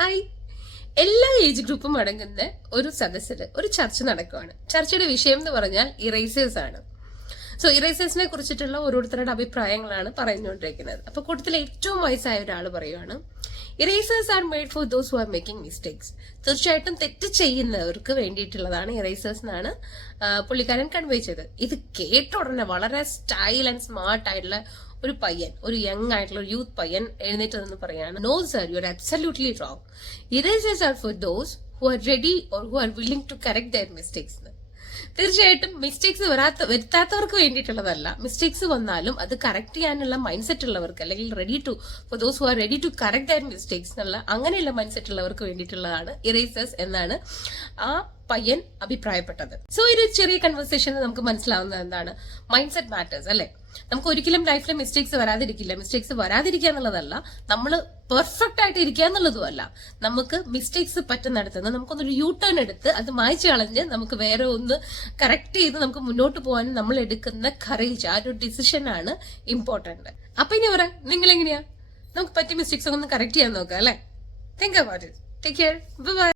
Hi, എല്ലാ age ഗ്രൂപ്പും അടങ്ങുന്ന ഒരു സദസ്സിൽ ഒരു ചർച്ച നടക്കുകയാണ്. ചർച്ചയുടെ വിഷയം എന്ന് പറഞ്ഞാൽ ഇറേസേഴ്സ് ആണ്. സോ ഇറേസേഴ്സിനെ കുറിച്ചിട്ടുള്ള ഓരോരുത്തരുടെ അഭിപ്രായങ്ങളാണ് പറഞ്ഞുകൊണ്ടിരിക്കുന്നത്. അപ്പൊ കൂട്ടത്തിൽ ഏറ്റവും വയസ്സായ ഒരാൾ പറയുവാണ്, erasers are made for those who are making mistakes. തീർച്ചയായിട്ടും തെറ്റ് ചെയ്യുന്നവർക്ക് വേണ്ടിയിട്ടുള്ളതാണ് ഇറേസേഴ്സ് എന്നാണ് പുള്ളിക്കാരൻ കൺവേ ചെയ്തത്. ഇത് കേട്ട ഉടനെ വളരെ സ്റ്റൈൽ ആൻഡ് സ്മാർട്ട് ആയിട്ടുള്ള ഒരു പയ്യൻ, ഒരു യങ് ആയിട്ടുള്ള ഒരു യൂത്ത് പയ്യൻ എഴുന്നേറ്റ് നിന്ന് പറയാണ്, no sir, you are absolutely wrong. Erasers are for those who are ready or who are willing to correct their mistakes. തീർച്ചയായിട്ടും മിസ്റ്റേക്സ് വരുത്താത്തവർക്ക് വേണ്ടിയിട്ടുള്ളതല്ല. മിസ്റ്റേക്സ് വന്നാലും അത് കറക്റ്റ് ചെയ്യാനുള്ള മൈൻഡ് സെറ്റ് ഉള്ളവർക്ക്, അല്ലെങ്കിൽ ready to for those who are ready to correct their mistakes എന്നുള്ള അങ്ങനെയുള്ള മൈൻഡ് സെറ്റ് ഉള്ളവർക്ക് വേണ്ടിയിട്ടുള്ളതാണ് ഇറേസേഴ്സ് എന്നാണ് ആ പയ്യൻ അഭിപ്രായപ്പെട്ടത്. സോ ഒരു ചെറിയ കൺവെർസേഷനിൽ നമുക്ക് മനസ്സിലാവുന്നത് എന്താണ്, മൈൻഡ് സെറ്റ് മാറ്റേഴ്സ് അല്ലെ. നമുക്ക് ഒരിക്കലും ലൈഫിൽ മിസ്റ്റേക്സ് വരാതിരിക്കില്ല. മിസ്റ്റേക്സ് വരാതിരിക്കുക എന്നുള്ളതല്ല, നമ്മൾ പെർഫെക്റ്റ് ആയിട്ട് ഇരിക്കുക എന്നുള്ളതും അല്ല. നമുക്ക് മിസ്റ്റേക്സ് പറ്റുന്നിടത്തുനിന്ന് നമുക്കൊന്നൊരു യൂ ടേൺ എടുത്ത് അത് മായ്ച്ചു കളഞ്ഞ് നമുക്ക് വേറെ ഒന്ന് കറക്റ്റ് ചെയ്ത് നമുക്ക് മുന്നോട്ട് പോകാൻ നമ്മൾ എടുക്കുന്ന കറേജ്, ആ ഒരു ഡിസിഷൻ ആണ് ഇമ്പോർട്ടന്റ്. അപ്പൊ ഇനി പറയാം, നിങ്ങൾ എങ്ങനെയാ നമുക്ക് പറ്റിയ മിസ്റ്റേക്സ് ഒക്കെ ഒന്ന് കറക്റ്റ് ചെയ്യാൻ നോക്കാം അല്ലെ. Think about it. Take care. By.